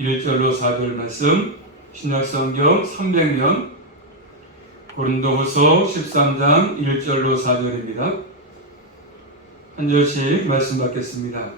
1절로 4절 말씀, 신약성경 300년, 고린도후서 13장 1절로 4절입니다. 한 절씩 말씀 받겠습니다.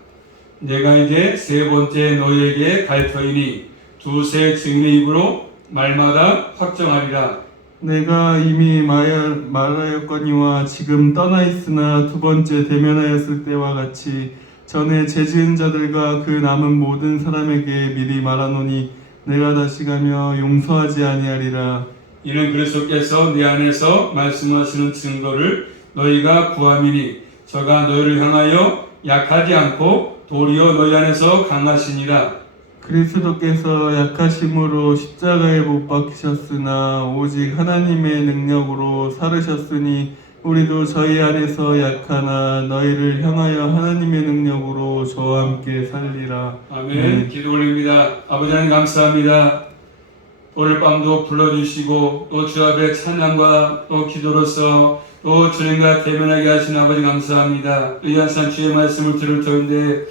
내가 이제 세 번째 너희에게 갈 터이니 두세 증인의 입으로 말마다 확정하리라. 내가 이미 말하였거니와 지금 떠나 있으나 두 번째 대면하였을 때와 같이 전에 죄지은 자들과 그 남은 모든 사람에게 미리 말하노니 내가 다시 가며 용서하지 아니하리라. 이는 그리스도께서 내 안에서 말씀하시는 증거를 너희가 구함이니 저가 너희를 향하여 약하지 않고 도리어 너희 안에서 강하시니라. 그리스도께서 약하심으로 십자가에 못 박히셨으나 오직 하나님의 능력으로 살으셨으니 우리도 저희 안에서 약하나 너희를 향하여 하나님의 능력으로 저와 함께 살리라. 아멘. 기도 올립니다. 아버지 하나님 감사합니다. 오늘 밤도 불러주시고 또 주 앞에 찬양과 또 기도로서 또 주님과 대면하게 하신 아버지 감사합니다. 이 한산 주의 말씀을 들을 터인데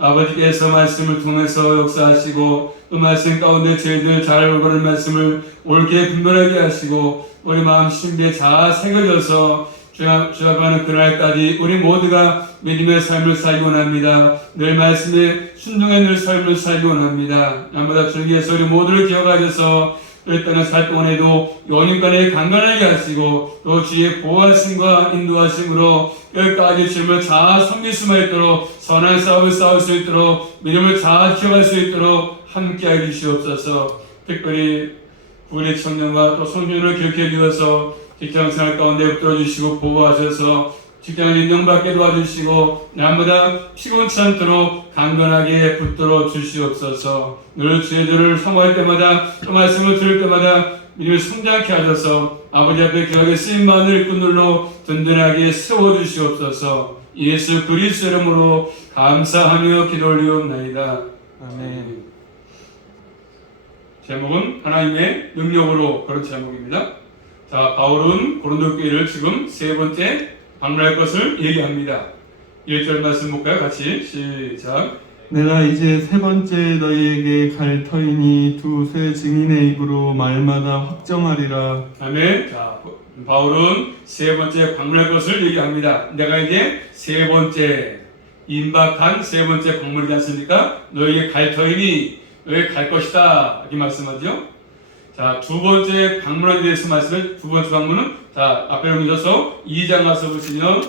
아버지께서 말씀을 통해서 역사하시고 또 말씀 가운데 저희들 잘 올바른 말씀을 옳게 분별하게 하시고 우리 마음 신비에 잘 새겨져서 주 앞에 하는 그날까지 우리 모두가 믿음의 삶을 살기 원합니다. 늘 말씀에 순종의 늘 삶을 살기 원합니다. 날마다 주님께서 우리 모두를 기억하셔서 이 땅을 살 동안에도 영육간에 강건하게 하시고 또 주의 보호하심과 인도하심으로 끝까지 주님을 잘 섬길 수만 있도록 선한 싸움을 싸울 수 있도록 믿음을 잘 키워갈 수 있도록 함께하게 주시옵소서. 특별히 우리 청년과 또 청년을 기억해 주셔서 직장생활 가운데 붙들어 주시고 보호하셔서 직장을 인정받게 도와주시고 날마다 피곤치 않도록 강건하게 붙들어 주시옵소서. 늘 주의 죄를 사모할 때마다 또 말씀을 들을 때마다 믿음을 성장케 하셔서 아버지 앞에 귀하게 쓰임만을 일꾼 눌러 든든하게 세워주시옵소서. 예수 그리스도 이름으로 감사하며 기도 올리옵나이다. 아멘. 제목은 하나님의 능력으로, 그런 제목입니다. 자, 바울은 고린도 교회를 지금 세 번째 방문할 것을 얘기합니다. 1절 말씀 볼까요? 같이 시작. 내가 이제 세 번째 너희에게 갈 터이니 두세 증인의 입으로 말마다 확정하리라. 아멘. 자, 바울은 세 번째 방문할 것을 얘기합니다. 내가 이제 세 번째 임박한 세 번째 방문이지 않습니까? 너희에게 갈 터이니 너희에게 갈 것이다, 이렇게 말씀하죠. 자, 두 번째 방문에 대해서 말씀해. 두 번째 방문은 자, 앞에 넘겨서 2장 가서 보시면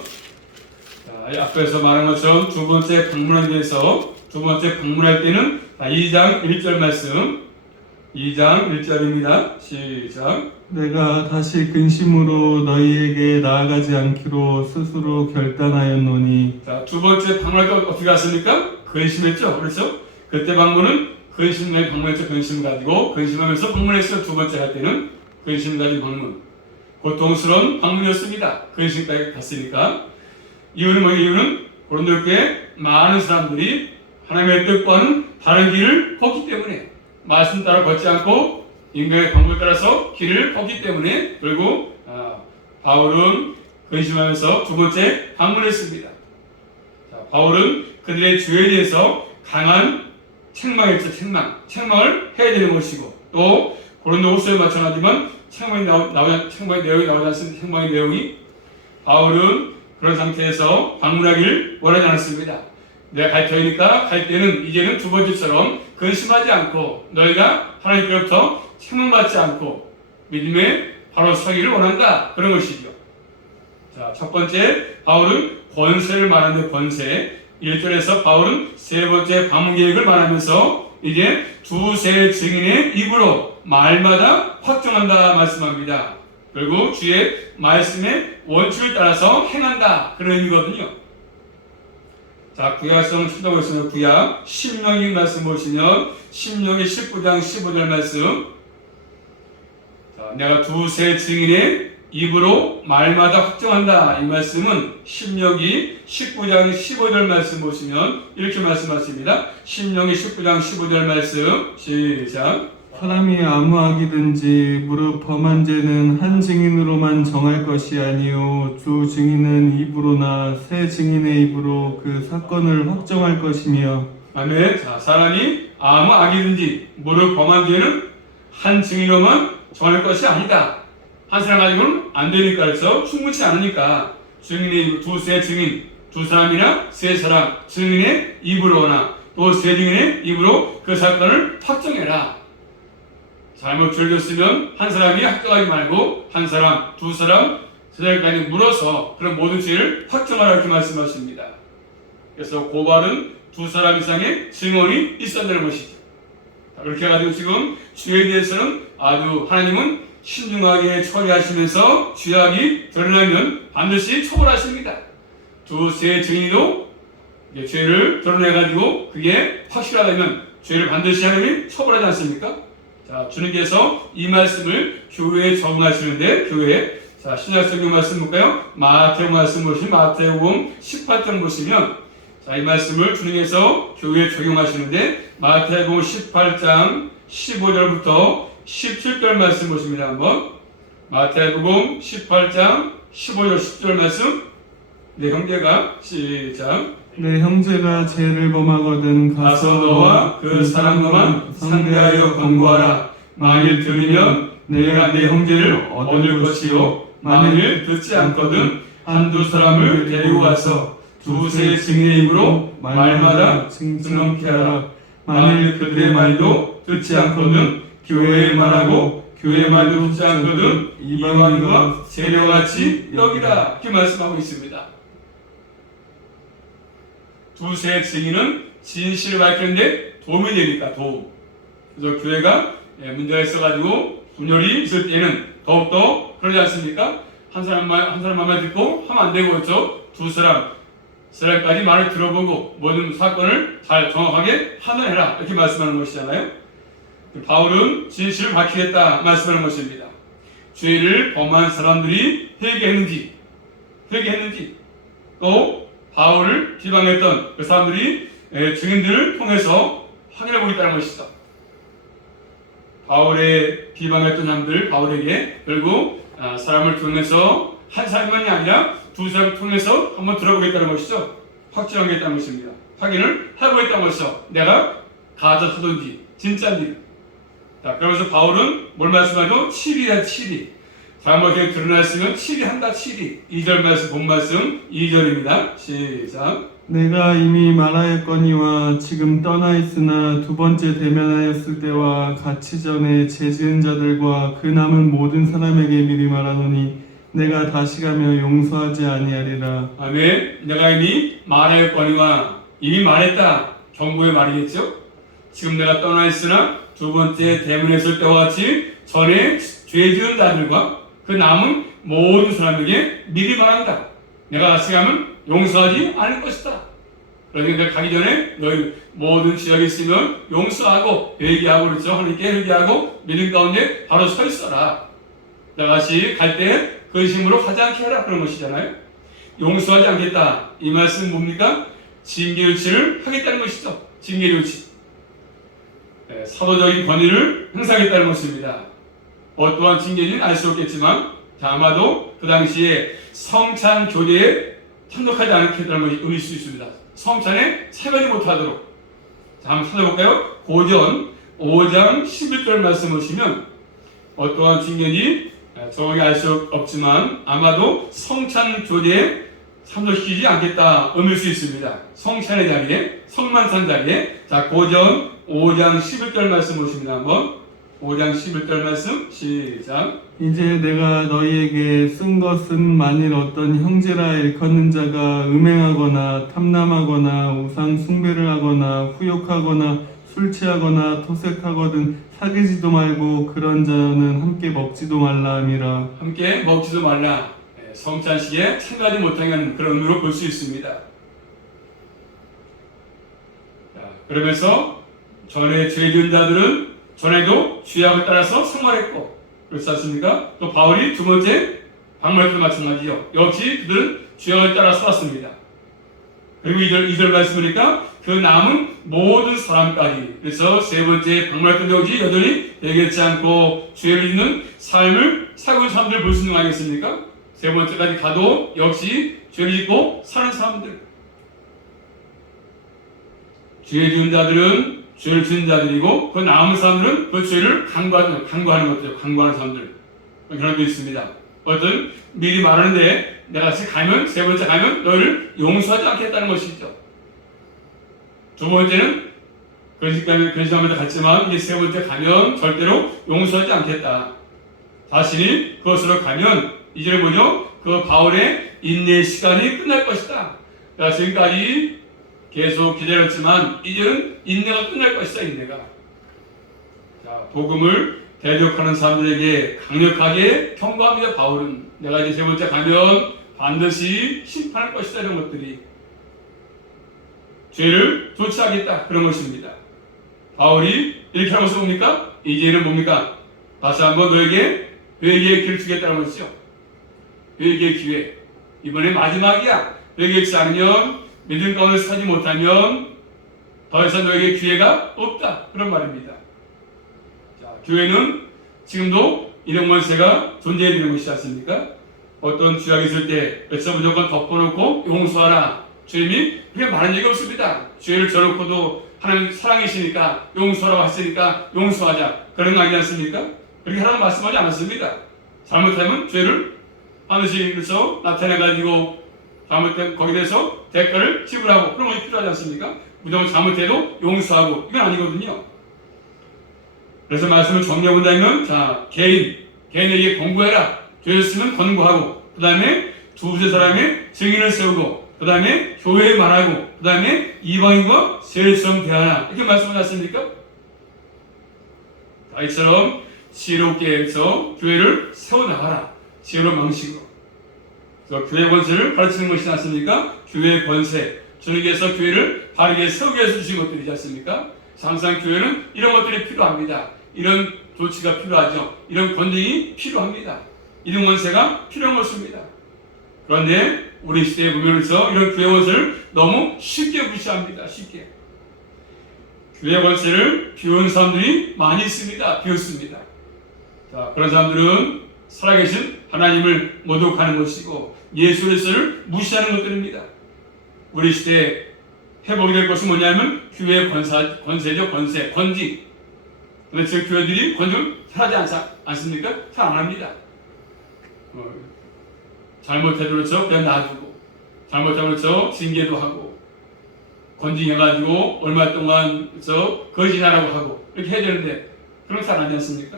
자, 앞에서 말한 것처럼 두 번째 방문에 대해서 두 번째 방문할 때는 2장 1절 말씀, 2장 1절입니다. 시작. 내가 다시 근심으로 너희에게 나아가지 않기로 스스로 결단하였노니. 자, 두 번째 방문할 때 어떻게 갔습니까? 근심했죠. 그렇죠? 그때 방문은 근심에 방문했죠. 근심 가지고 근심하면서 방문했어요. 두 번째 할 때는 근심 가진 방문. 고통스러운 방문이었습니다. 근심까지 갔으니까. 이유는 뭐예요? 이유는 고린도 교회에 많은 사람들이 하나님의 뜻과는 다른 길을 걷기 때문에, 말씀 따라 걷지 않고 인간의 방법에 따라서 길을 걷기 때문에 결국 바울은 근심하면서 두 번째 방문했습니다. 자, 바울은 그들의 죄에 대해서 강한 책망했죠. 책망을 해야 되는 것이고, 또 고린도후서에 마찬가지지만 책망의 내용이 나오지 않습니다. 책망의 내용이. 바울은 그런 상태에서 방문하기를 원하지 않았습니다. 내가 갈 터이니까 갈 때는 이제는 두 번째처럼 근심하지 않고 너희가 하나님께로부터 책망받지 않고 믿음에 바로 서기를 원한다, 그런 것이죠. 자, 첫 번째 바울은 권세를 말하는데, 권세. 1절에서 바울은 세 번째 방문 계획을 말하면서 이제 두세 증인의 입으로 말마다 확정한다 말씀합니다. 결국 주의 말씀의 원칙을 따라서 행한다, 그런 의미거든요. 자, 구약성을 찾아보고 있습니다. 구약 신명기 말씀 보시면 신명기 19장 15절 말씀. 자, 내가 두세 증인의 입으로 말마다 확정한다, 이 말씀은 신명기 19장 15절 말씀 보시면 이렇게 말씀하십니다. 신명기 19장 15절 말씀 시작. 사람이 아무 악이든지 무릇 범한 죄는 한 증인으로만 정할 것이 아니요 두 증인은 입으로나 세 증인의 입으로 그 사건을 확정할 것이며. 아멘. 자, 사람이 아무 악이든지 뭐를 범한 뒤에는 한 증인으로만 정할 것이 아니다. 한 사람 가지고는 안 되니까, 그래서 충분치 않으니까 증인의 두세 증인, 두 사람이나 세 사람 증인의 입으로나 또 세 증인의 입으로 그 사건을 확정해라. 잘못 죄졌으면 한 사람이 합격하지 말고 한 사람, 두 사람, 세 사람까지 물어서 그런 모든 죄를 확정하라 이렇게 말씀하십니다. 그래서 고발은 두 사람 이상의 증언이 있어야 되는 것이죠. 그렇게 해가지고 지금 죄에 대해서는 아주 하나님은 신중하게 처리하시면서 죄악이 드러나면 반드시 처벌하십니다. 두세 증인도 죄를 드러내가지고 그게 확실하다면 죄를 반드시 하나님이 처벌하지 않습니까? 자, 주님께서 이 말씀을 교회에 적용하시는데, 교회에, 자, 신약성경 말씀 볼까요? 마태복음 말씀 보시면 마태복음 18장 보시면, 자, 이 말씀을 주님께서 교회에 적용하시는데, 마태복음 18장 15절부터 17절 말씀 보십니다. 한번. 마태복음 18장 15절 10절 말씀. 네, 형제가 시작. 내 형제가 죄를 범하거든 가서 너와 그 사랑과만 상대하여 권고하라. 만일 들으면 내가 내 형제를 얻을 것이요, 만일 듣지 않거든 한두 사람을 데리고 와서 두세 증인의 입으로 말마다 증언케 하라. 만일 그들의 말도 듣지 않거든 교회의 말하고 교회의 말도 듣지 않거든 이방인과 세력같이 여기라. 이렇게 말씀하고 있습니다. 두세 증인은 진실을 밝히는데 도움이 되니까, 도움. 그래서 교회가 문제가 있어가지고 분열이 있을 때는 더욱더 그러지 않습니까? 한 사람만 듣고 하면 안 되고, 그렇죠? 두 사람, 세 사람까지 말을 들어보고 모든 사건을 잘 정확하게 판단해라. 이렇게 말씀하는 것이잖아요. 바울은 진실을 밝히겠다 말씀하는 것입니다. 죄를 범한 사람들이 회개했는지, 또 바울을 비방했던 그 사람들이 증인들을 통해서 확인해 보겠다는 것이죠. 바울의 비방했던 사람들, 바울에게 결국 사람을 통해서 한 사람만이 아니라 두 사람을 통해서 한번 들어보겠다는 것이죠. 확정하겠다는 것입니다. 확인을 해보겠다는 것이죠. 내가 가짜서든지 진짜인지. 자, 그러면서 바울은 뭘 말씀하죠? 7이야, 7이. 잘못이 드러났으면 7이 한다, 7이. 2절 말씀, 본 말씀 2절입니다. 시작. 내가 이미 말하였거니와 지금 떠나 있으나 두 번째 대면하였을 때와 같이 전에 죄 지은 자들과 그 남은 모든 사람에게 미리 말하노니 내가 다시 가며 용서하지 아니하리라. 아멘. 내가 이미 말하였거니와, 이미 말했다. 경고의 말이겠죠? 지금 내가 떠나 있으나 두 번째 대면했을 때와 같이 전에 죄 지은 자들과 그 남은 모든 사람에게 미리 말한다. 내가 다시 가면 용서하지 않을 것이다. 그러니까 내가 가기 전에 너희 모든 지역이 있으면 용서하고 회개하고, 그렇죠? 하나님께 회개하고 믿음 가운데 바로 서 있어라. 내가 다시 갈 때 근심으로 가지 않게 해라. 그런 것이잖아요. 용서하지 않겠다. 이 말씀은 뭡니까? 징계유치를 하겠다는 것이죠. 징계유치. 사도적인 권위를 행사하겠다는 것입니다. 어떠한 징계인지는 알 수 없겠지만, 아마도 그 당시에 성찬 교제에 참석하지 않겠다는 것이 의미일 수 있습니다. 성찬에 참여하지 못하도록. 자, 한번 찾아볼까요? 고전 5장 11절 말씀 보시면 어떠한 징계인지 정확히 알 수 없지만 아마도 성찬 교제에 참석시키지 않겠다 의미일 수 있습니다. 성찬의 자리에, 성만찬 자리에. 자, 고전 5장 11절 말씀 보십니다. 한번. 5장 11절 말씀 시작. 이제 내가 너희에게 쓴 것은 만일 어떤 형제라 일컫는 자가 음행하거나 탐남하거나 우상 숭배를 하거나 후욕하거나 술 취하거나 토색하거든 사귀지도 말고 그런 자는 함께 먹지도 말라 함이라. 함께 먹지도 말라. 성찬식에 참가하지 못하게 하는 그런 의미로 볼 수 있습니다. 자, 그러면서 전에 죄 지은 자들은 전에도 죄악을 따라서 생활했고, 그렇지 않습니까? 또 바울이 두 번째 방문했던 마찬가지요. 역시 그들은 죄악을 따라 살았습니다. 그리고 2절 말씀이니까 그 남은 모든 사람까지. 그래서 세 번째 방문했던 역시 여전히 예기치 않고 죄를 짓는 삶을 살고 있는 사람들을 볼 수 있는 거 아니겠습니까? 세 번째까지 가도 역시 죄를 짓고 사는 사람들. 죄 지은 자들은 죄를 지은 자들이고 그 남은 사람들은 그 죄를 강구하는 것들, 강구하는 사람들 그런 게 있습니다. 어떤 미리 말하는데 내가 가면 세 번째 가면 너희를 용서하지 않겠다는 것이죠. 두 번째는 근심하면서 갔지만 이제 세 번째 가면 절대로 용서하지 않겠다. 자신이 그것으로 가면 이제 뭐죠? 그 바울의 인내의 시간이 끝날 것이다. 자, 지금까지 계속 기다렸지만 이제는 인내가 끝날 것이다. 인내가. 자, 복음을 대적하는 사람들에게 강력하게 경고합니다. 바울은 내가 이제 세 번째 가면 반드시 심판할 것이다. 이런 것들이 죄를 조치하겠다. 그런 것입니다. 바울이 이렇게 하면서 뭡니까? 이제는 뭡니까? 다시 한번 너에게 회개의 기회를 주겠다는 것이죠. 회개의 기회. 이번에 마지막이야. 회개하지 않으면 믿음 가운데 서지 못하면 더 이상 너에게 기회가 없다. 그런 말입니다. 자, 교회는 지금도 이런 권세가 존재해야 되는 것이지 않습니까? 어떤 죄악이 있을 때 그래서 무조건 덮어놓고 용서하라. 주님이 그렇게 말한 적이 없습니다. 죄를 져놓고도 하나님 사랑이시니까 용서하라고 하시니까 용서하자. 그런 거 아니지 않습니까? 그렇게 하라고 말씀하지 않았습니다. 잘못하면 죄를 반드시 그래서 나타내가지고 잘못된 거기에 대해서 대가를 지불하고 그런 것이 필요하지 않습니까? 무조건 잘못해도 용서하고 이건 아니거든요. 그래서 말씀을 정리해본다면 자 개인에게 공부해라. 죄였으면 권고하고 그 다음에 두세 사람의 증인을 세우고 그 다음에 교회에 말하고 그 다음에 이방인과 세례처럼 대하라. 이렇게 말씀하셨습니까? 자, 이처럼 지혜롭게 해서 교회를 세워나가라. 지혜로운 방식으로. 그래서 교회 권세를 가르치는 것이지 않습니까? 교회 권세. 주님께서 교회를 바르게 세우기 위해서 주신 것들이지 않습니까? 항상 교회는 이런 것들이 필요합니다. 이런 조치가 필요하죠. 이런 권능이 필요합니다. 이런 권세가 필요한 것입니다. 그런데 우리 시대에 보면서 이런 교회 권세를 너무 쉽게 무시합니다. 쉽게. 교회 권세를 비운 사람들이 많이 있습니다. 비웃습니다. 자, 그런 사람들은 살아계신 하나님을 모독하는 것이고 예수 그리스도를 무시하는 것들입니다. 우리 시대에 회복이 될 것은 뭐냐면 교회의 권세죠. 권지. 그런데 지금 교회들이 권지를 잘하지 않습니까? 잘 안 합니다. 잘못해도 그렇죠. 그냥 놔두고 잘못하면 그렇죠. 징계도 하고 건징해가지고 얼마 동안 그렇죠. 거짓하라고 하고 이렇게 해야 되는데 그런 거 잘 안 하지 않습니까?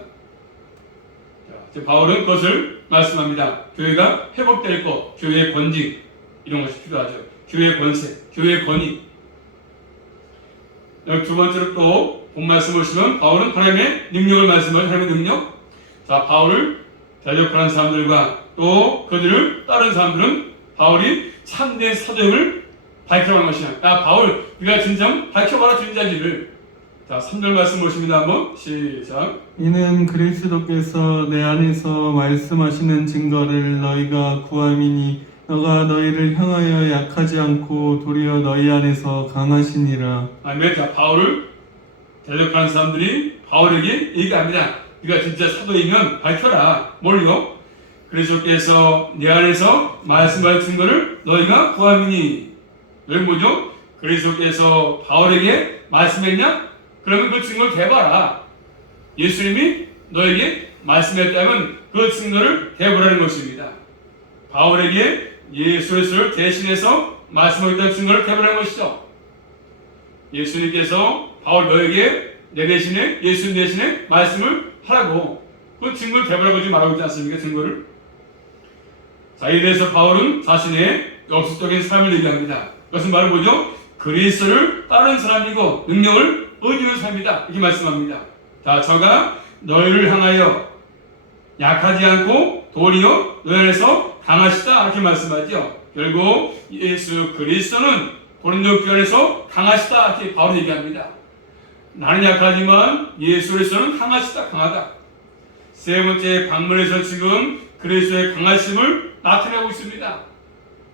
자, 바울은 그것을 말씀합니다. 교회가 회복될 것, 교회의 권징 이런 것이 필요하죠. 교회의 권세, 교회의 권위. 여기 두 번째로 또 본 말씀 보시면 바울은 하나님의 능력을 말씀하죠. 하나님의 능력. 자, 바울을 대적하는 사람들과 또 그들을 따른 사람들은 바울이 참된 사도임을 밝혀가는 것이야. 야 바울 네가 진정 밝혀봐라 진짜지를. 자 3절 말씀 보십니다. 한번 시작. 이는 그리스도께서 내 안에서 말씀하시는 증거를 너희가 구함이니 너가 너희를 향하여 약하지 않고 도리어 너희 안에서 강하시니라. 아멘. 자 바울을 대적하는 사람들이 바울에게 얘기합니다. 네가 진짜 사도이면 밝혀라. 뭘요? 그리스도께서 내 안에서 말씀하신 증거를 너희가 구함이니. 여기 뭐죠? 그리스도께서 바울에게 말씀했냐? 그러면 그 증거를 대봐라. 예수님이 너에게 말씀했다면 그 증거를 대보라는 것입니다. 바울에게 예수 그리스도를 대신해서 말씀하셨다는 증거를 대보라는 것이죠. 예수님께서 바울 너에게 내 대신에 예수님 대신에 말씀을 하라고 그 증거를 대보라고 지금 말하고 있지 않습니까? 증거를. 자, 이에 대해서 바울은 자신의 역사적인 삶을 얘기합니다. 그것은 바로 뭐죠? 그리스도를 따르는 사람이고 능력을 얻는 삶이다. 이렇게 말씀합니다. 자, 저가 너희를 향하여 약하지 않고 도리어 너희 안에서 강하시다. 이렇게 말씀하죠. 결국 예수 그리스도는 고린도 교회 안에서 강하시다. 이렇게 바울이 얘기합니다. 나는 약하지만 예수 그리스도는 강하시다. 강하다. 세 번째 방문에서 지금 그리스도의 강하심을 나타내고 있습니다.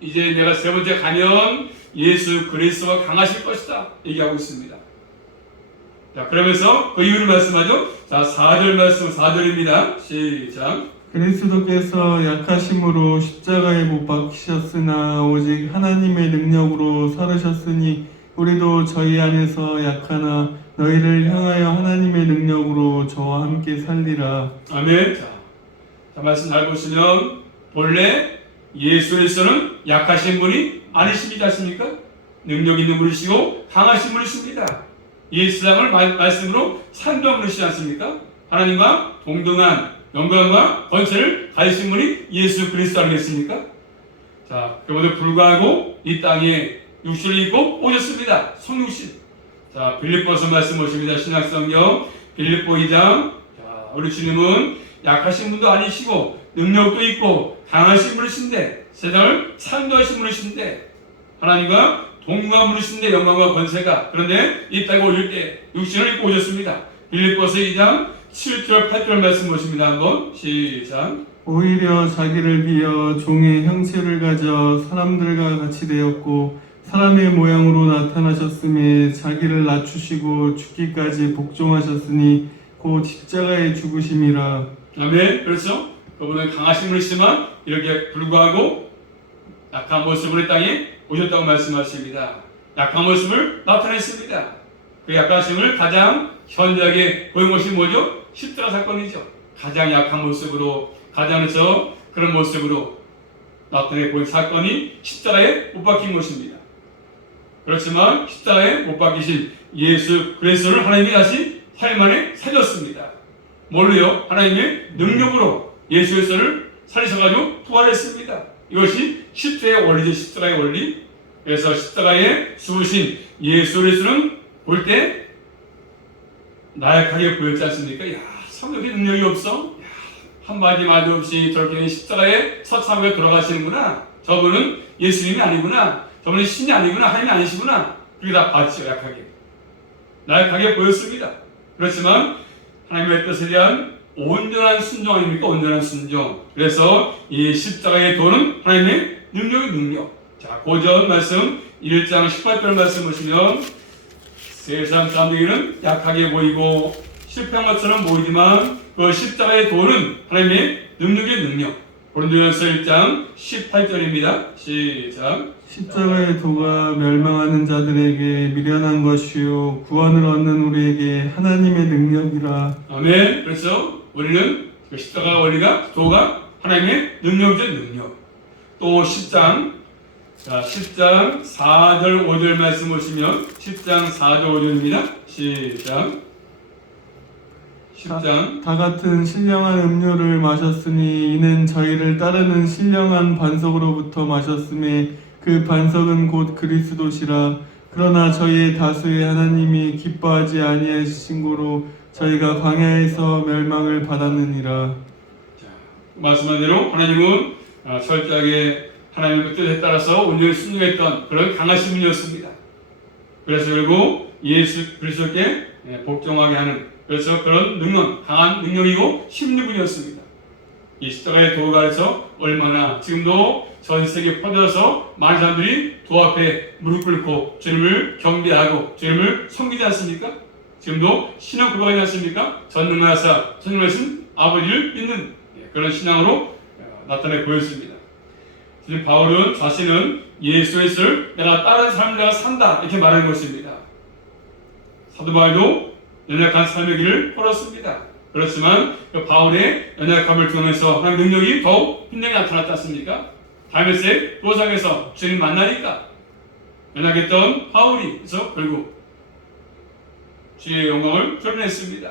이제 내가 세 번째 가면 예수 그리스도가 강하실 것이다 얘기하고 있습니다. 자, 그러면서 그 이유를 말씀하죠. 자, 4절 말씀 4절입니다. 시작. 그리스도께서 약하심으로 십자가에 못 박히셨으나 오직 하나님의 능력으로 살으셨으니 우리도 저희 안에서 약하나 너희를 향하여 하나님의 능력으로 저와 함께 살리라. 아멘. 자, 말씀 잘 보시면 본래 예수 그리스도는 약하신 분이 아니십니다. 않습니까? 능력 있는 분이시고 강하신 분이십니다. 예수님을 말씀으로 산도한 분이시지 않습니까? 하나님과 동등한 영광과 권세를 가지신 분이 예수 그리스도 아니겠습니까? 자, 그럼에도 불구하고 이 땅에 육신을 입고 오셨습니다. 성육신. 자, 빌립보서 말씀 보십니다. 신약성경 빌립보 2장. 자, 우리 주님은 약하신 분도 아니시고 능력도 있고 강하신 분이신데 세상을 창조하신 분이신데 하나님과 동등한 분이신데 영광과 권세가 그런데 이 땅에 오실 때 육신을 입고 오셨습니다. 빌립보서 2장 7절 8절 말씀 보십니다. 한번 시작. 오히려 자기를 비어 종의 형체를 가져 사람들과 같이 되었고 사람의 모양으로 나타나셨음에 자기를 낮추시고 죽기까지 복종하셨으니 곧 십자가의 죽으심이라. 아멘. 그렇죠? 그분은 강하신 분이시지만 이렇게 불구하고 약한 모습으로 이 땅에 오셨다고 말씀하십니다. 약한 모습을 나타냈습니다. 그 약하심을 가장 현저하게 보인 것이 뭐죠? 십자가 사건이죠. 가장 약한 모습으로 가장에서 그런 모습으로 나타내 보인 사건이 십자가에 못 박힌 것입니다. 그렇지만 십자가에 못 박히신 예수 그리스도를 하나님이 다시 삶 안에 살렸습니다. 뭘로요? 하나님의 능력으로 예수 그리스도를 살리셔가지고 부활했습니다. 이것이 십자가의 원리죠. 십자가의 원리. 그래서 십자가에 죽으신 예수 그리스도는 볼 때 나약하게 보였지 않습니까? 야, 성령의 능력이 없어? 야, 한마디 말도 없이 저렇게 십자가에 서참하게 돌아가시는구나. 저분은 예수님이 아니구나. 저분은 신이 아니구나. 하나님이 아니시구나. 그게 다 봤죠. 약하게. 나약하게 보였습니다. 그렇지만 하나님의 뜻에 대한 온전한 순종 아닙니까? 온전한 순종. 그래서 이 십자가의 도는 하나님의 능력의 능력. 자, 고전 말씀 1장 18절 말씀 보시면 세상 사람들에게는 약하게 보이고 실패한 것처럼 보이지만 그 십자가의 도는 하나님의 능력의 능력. 고린도전서 1장 18절입니다. 시작. 십자가의 도가 멸망하는 자들에게 미련한 것이요 구원을 얻는 우리에게 하나님의 능력이라. 아멘. 그렇죠? 우리는 그 십자가 원리가 도가 하나님의 능력이죠. 능력. 또 10장 4절 5절 말씀 보시면 10장 4절 5절입니다. 시작. 10장 다 같은 신령한 음료를 마셨으니 이는 저희를 따르는 신령한 반석으로부터 마셨음에 그 반석은 곧 그리스도시라. 그러나 저희의 다수의 하나님이 기뻐하지 아니하신 고로 저희가 광야에서 멸망을 받았느니라. 자, 말씀한 대로 하나님은 철저하게 하나님의 뜻에 따라서 온전히 순종했던 그런 강하신 분이었습니다. 그래서 결국 예수 그리스도께 복종하게 하는 그래서 그런 능력, 강한 능력이고 힘있는 분이었습니다. 이 십자가의 도가에서 얼마나 지금도 전 세계에 퍼져서 많은 사람들이 도 앞에 무릎 꿇고 주님을 경배하고 주님을 섬기지 않습니까? 지금도 신앙 고백하지 않습니까? 전능하사 전능하신 아버지를 믿는 그런 신앙으로 나타내 보였습니다. 지금 바울은 자신은 예수 그리스도를 내가 다른 삶을 내가 산다 이렇게 말하는 것입니다. 사도 바울도 연약한 삶의 길을 걸었습니다. 그렇지만 그 바울의 연약함을 통해서 하나님의 능력이 더욱 빛나게 나타났지 않습니까? 다메섹 도상에서 주님 만나니까 연약했던 바울이 그래서 결국 주의 영광을 드러냈습니다.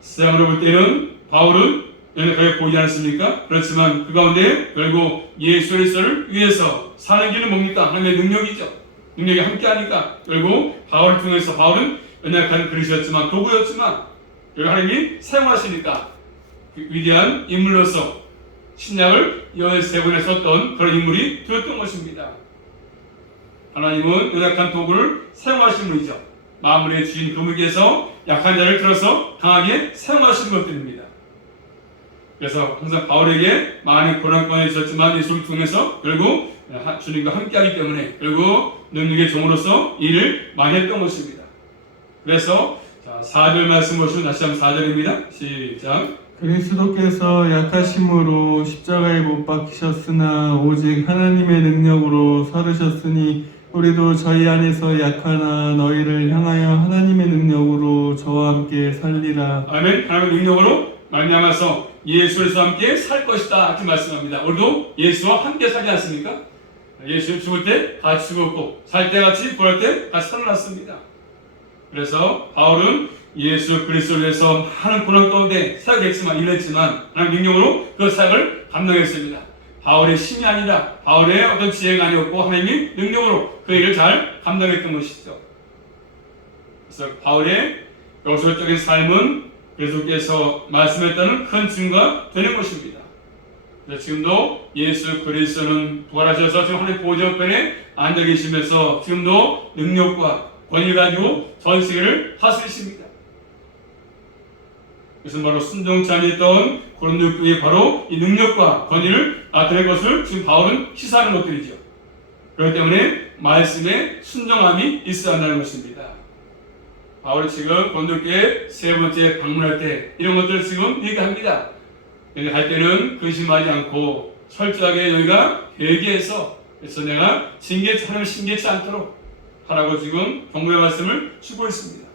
세상으로 볼 때는 바울은 연약하게 보이지 않습니까? 그렇지만 그 가운데 결국 예수 그리스도를 위해서 사는 길은 뭡니까? 하나님의 능력이죠. 능력이 함께하니까 결국 바울을 통해서 바울은 연약한 그릇이었지만 도구였지만 결국 하나님이 사용하시니까 그 위대한 인물로서 신약을 13권에 썼던 그런 인물이 되었던 것입니다. 하나님은 연약한 도구를 사용하시는 분이죠. 만물의 주인 그분께서 약한 자를 들어서 강하게 사용하시는 것들입니다. 그래서 항상 바울에게 많은 고난권이 있었지만 예수를 통해서 결국 주님과 함께하기 때문에 결국 능력의 종으로서 일을 많이 했던 것입니다. 그래서 4절 말씀 보시면 다시 한번 4절입니다. 시작. 그리스도께서 약하심으로 십자가에 못 박히셨으나 오직 하나님의 능력으로 서르셨으니 우리도 저희 안에서 약하나 너희를 향하여 하나님의 능력으로 저와 함께 살리라. 아멘. 하나님의 능력으로 말미암아서 예수와 함께 살 것이다 이렇게 말씀합니다. 우리도 예수와 함께 살지 않습니까? 예수 죽을 때 같이 죽었고 살 때 같이 부활 때 같이 살아났습니다. 그래서 바울은 예수 그리스도를 위해서 많은 고난 가운데 사역했지만 일했지만 하나님 능력으로 그 사역을 감당했습니다. 바울의 힘이 아니라 바울의 어떤 지혜가 아니었고 하나님이 능력으로 그 일을 잘 감당했던 것이죠. 그래서 바울의 역설적인 삶은 예수께서 말씀했다는 큰 증거가 되는 것입니다. 지금도 예수 그리스도는 부활하셔서 지금 하나님 보좌편에 앉아 계시면서 지금도 능력과 권위를 가지고 전 세계를 다스리십니다. 그래서 바로 순종치 아니했던 고린도 교회에 바로 이 능력과 권위를 나타낼 것을 지금 바울은 시사하는 것들이죠. 그렇기 때문에 말씀에 순종함이 있어야 한다는 것입니다. 바울이 지금 고린도 교회 세 번째 방문할 때 이런 것들을 지금 얘기합니다. 여기 갈 때는 근심하지 않고 철저하게 너희가 회개해서 그래서 내가 하나님을 신기치 않도록 하라고 지금 경고의 말씀을 주고 있습니다.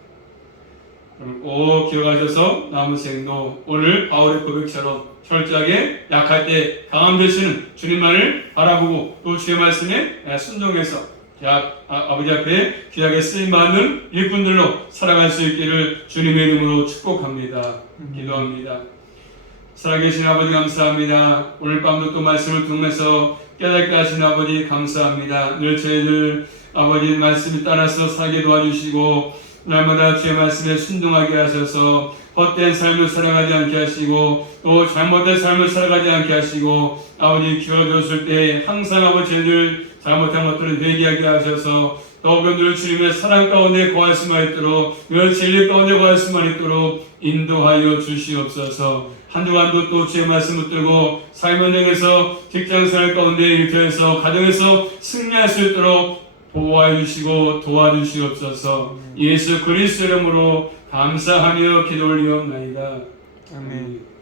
꼭 기억하셔서 남은 생도 오늘 바울의 고백처럼 철저하게 약할 때 강함 되시는 주님만을 바라보고 또 주의 말씀에 순종해서 아버지 앞에 귀하게 쓰임받는 일꾼들로 살아갈 수 있기를 주님의 이름으로 축복합니다. 기도합니다. 살아계신 아버지 감사합니다. 오늘 밤도 또 말씀을 통해서 깨닫게 하신 아버지 감사합니다. 늘 저희들 아버지 말씀을 따라서 살게 도와주시고 날마다 주의 말씀에 순종하게 하셔서 헛된 삶을 살아가지 않게 하시고 또 잘못된 삶을 살아가지 않게 하시고 아버지 기회를 줬을 때 항상 아버지 저희들 잘못한 것들을 회개하게 하셔서 더욱은 늘 주님의 사랑 가운데 거할 수만 있도록 늘 진리 가운데 거할 수만 있도록 인도하여 주시옵소서. 한 주간도 또 주의 말씀을 들고 삶 현장에서 직장생활 가운데 일터에서 가정에서 승리할 수 있도록 보호해 주시고 도와주시옵소서. 예수 그리스도 이름으로 감사하며 기도 올리옵나이다. 아멘.